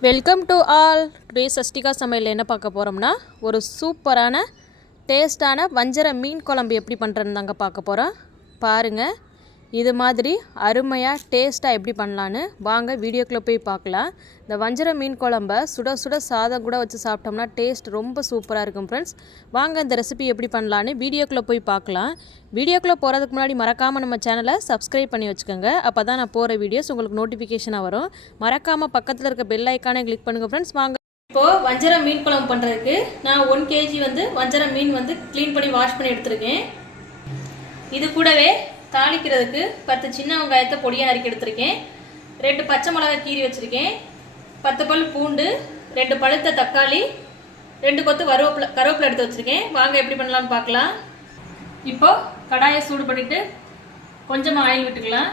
Welcome to all today Sashtika சமையல் என்ன பார்க்க போகிறோம்னா ஒரு சூப்பரான டேஸ்டான வஞ்சர மீன் குழம்பு எப்படி பண்ணுறதுன்னு தாங்க பார்க்க போகிறோம் பாருங்கள் இது மாதிரி அருமையாக டேஸ்ட்டாக எப்படி பண்ணலான்னு வாங்க வீடியோக்குள்ளே போய் பார்க்கலாம். இந்த வஞ்சர மீன் குழம்ப சுட சுட சாதம் கூட வச்சு சாப்பிட்டோம்னா டேஸ்ட் ரொம்ப சூப்பராக இருக்கும் ஃப்ரெண்ட்ஸ் வாங்க இந்த ரெசிபி எப்படி பண்ணலான்னு வீடியோக்குள்ளே போய் பார்க்கலாம். வீடியோக்குள்ளே போகிறதுக்கு முன்னாடி மறக்காமல் நம்ம சேனலை சப்ஸ்கிரைப் பண்ணி வச்சுக்கோங்க. அப்போ தான் நான் போகிற வீடியோஸ் உங்களுக்கு நோட்டிஃபிகேஷனாக வரும். மறக்காமல் பக்கத்தில் இருக்க பெல் ஐக்கானே கிளிக் பண்ணுங்கள் ஃப்ரெண்ட்ஸ் வாங்க. இப்போது வஞ்சர மீன் குழம்பு பண்ணுறதுக்கு நான் ஒன் கேஜி வந்து வஞ்சர மீன் வந்து க்ளீன் பண்ணி வாஷ் பண்ணி எடுத்துருக்கேன். இது கூடவே தாளிக்கிறதுக்கு பத்து சின்ன வெங்காயத்தை பொடியாக நறுக்கி எடுத்திருக்கேன். ரெண்டு பச்சை மிளகாய் கீறி வச்சுருக்கேன். பத்து பல் பூண்டு ரெண்டு பழுத்த தக்காளி ரெண்டு கொத்து கருவேப்பிலை கருவேப்பிலை எடுத்து வச்சுருக்கேன். வாங்க எப்படி பண்ணலாம்னு பார்க்கலாம். இப்போது கடாயை சூடு பண்ணிவிட்டு கொஞ்சமாக ஆயில் விட்டுக்கலாம்.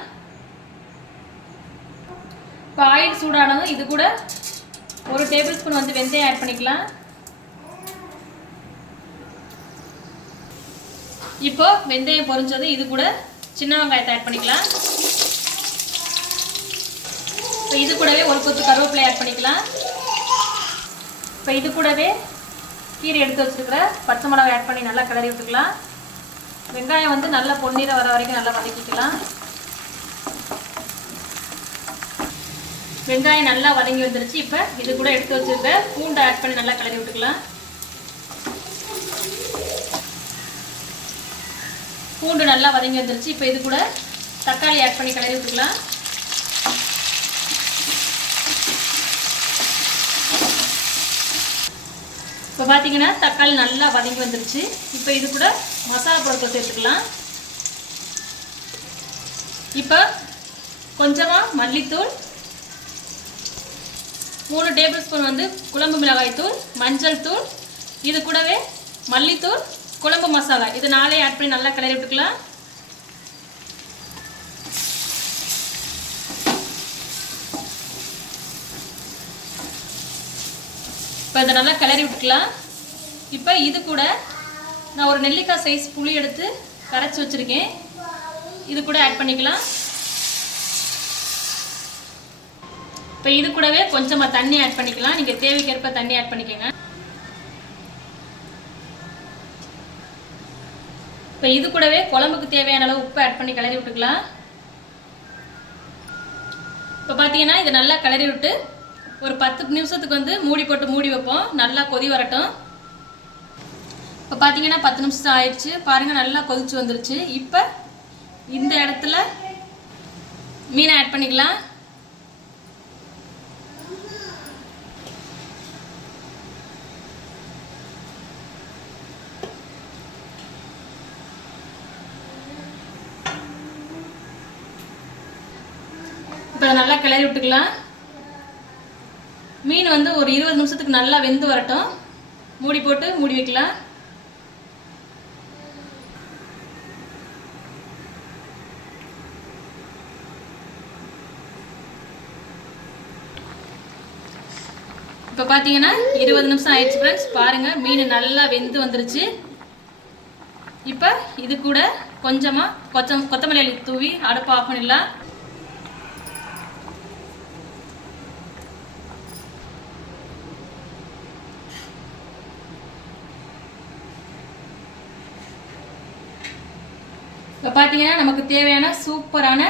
இப்போ ஆயில் சூடானதும் இது கூட ஒரு டேபிள் ஸ்பூன் வந்து வெந்தயம் ஆட் பண்ணிக்கலாம். இப்போ வெந்தயம் பொறிஞ்சது இது கூட சின்ன வெங்காயத்தை ஆட் பண்ணிக்கலாம். இப்போ இது கூடவே ஒரு கொத்து கருவேப்பிலை ஆட் பண்ணிக்கலாம். இப்போ இது கூடவே கீரை எடுத்து வச்சுருக்கிற பச்சை மிளகாய் ஆட் பண்ணி நல்லா கிளறி விட்டுக்கலாம். வெங்காயம் வந்து நல்லா பொன்னிறம் வர வரைக்கும் நல்லா வதக்கிக்கலாம். வெங்காயம் நல்லா வதங்கி வந்துருச்சு. இப்போ இது கூட எடுத்து வச்சுருக்க பூண்டை ஆட் பண்ணி நல்லா கிளறி விட்டுக்கலாம். பூண்டு நல்லா வதங்கி வந்துருச்சு. இப்போ இது கூட தக்காளி ஆட் பண்ணி கிளறி விட்டுக்கலாம் இப்போ பார்த்தீங்கன்னா தக்காளி நல்லா வதங்கி வந்துருச்சு. இப்போ இது கூட மசாலா பொருட்கள் சேர்த்துக்கலாம். இப்போ கொஞ்சமாக மல்லித்தூள் மூணு டேபிள் ஸ்பூன் வந்து குழம்பு மிளகாய் தூள் மஞ்சள் தூள் இது கூடவே மல்லித்தூள் குழம்பு மசாலா. இது நாளே ஆட் பண்ணி நல்லா கிளறி விட்டுக்கலாம். இப்போ இதை நல்லா கிளறி விட்டுக்கலாம். இப்போ இது கூட நான் ஒரு நெல்லிக்காய் சைஸ் புளி எடுத்து கரைச்சி வச்சுருக்கேன். இது கூட ஆட் பண்ணிக்கலாம். இப்போ இது கூடவே கொஞ்சமாக தண்ணி ஆட் பண்ணிக்கலாம். நீங்கள் தேவைக்கேற்ப தண்ணி ஆட் பண்ணிக்கோங்க. இப்போ இது கூடவே குழம்புக்கு தேவையான அளவு உப்பு ஆட் பண்ணி கிளறி விட்டுக்கலாம். இப்போ பார்த்தீங்கன்னா இதை நல்லா கிளறி விட்டு ஒரு பத்து நிமிஷத்துக்கு வந்து மூடி போட்டு மூடி வைப்போம். நல்லா கொதி வரட்டும். இப்போ பார்த்தீங்கன்னா பத்து நிமிஷம் ஆயிடுச்சு. பாருங்கள் நல்லா கொதிச்சு வந்துருச்சு. இப்போ இந்த இடத்துல மீனை ஆட் பண்ணிக்கலாம். இப்போ நல்லா கிளறி விட்டுக்கலாம். மீன் வந்து ஒரு இருபது நிமிஷத்துக்கு நல்லா வெந்து வரட்டும். மூடி போட்டு மூடி வைக்கலாம். இப்போ பார்த்தீங்கன்னா இருபது நிமிஷம் ஆயிடுச்சு ஃப்ரெண்ட்ஸ் பாருங்கள் மீன் நல்லா வெந்து வந்துருச்சு. இப்போ இது கூட கொஞ்சமாக கொச்சம் கொத்தமல்லி தூவி அடுப்பு ஆஃப் பண்ணிடலாம். இப்போ பார்த்தீங்கன்னா நமக்கு தேவையான சூப்பரான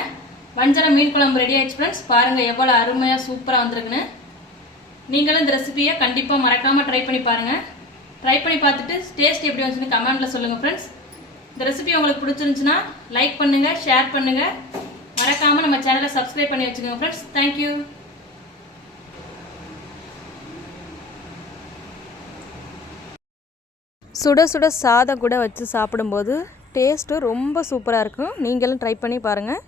வஞ்சரம் மீன் குழம்பு ரெடி ஆயிடுச்சு ஃப்ரெண்ட்ஸ் பாருங்கள் எவ்வளோ அருமையாக சூப்பராக வந்திருக்குன்னு. நீங்களும் இந்த ரெசிபியை கண்டிப்பாக மறக்காமல் ட்ரை பண்ணி பாருங்கள் ட்ரை பண்ணி பார்த்துட்டு டேஸ்ட் எப்படி வந்துச்சுன்னு கமெண்ட்டில் சொல்லுங்கள் ஃப்ரெண்ட்ஸ் இந்த ரெசிபி உங்களுக்கு பிடிச்சிருந்துச்சுன்னா லைக் பண்ணுங்கள் ஷேர் பண்ணுங்கள் மறக்காமல் நம்ம சேனலை சப்ஸ்கிரைப் பண்ணி வச்சுக்கோங்க ஃப்ரெண்ட்ஸ் தேங்க்யூ சுட சுட சாதம் கூட வச்சு சாப்பிடும்போது டேஸ்ட்டு ரொம்ப சூப்பராக இருக்கும். நீங்களும் ட்ரை பண்ணி பாருங்கள்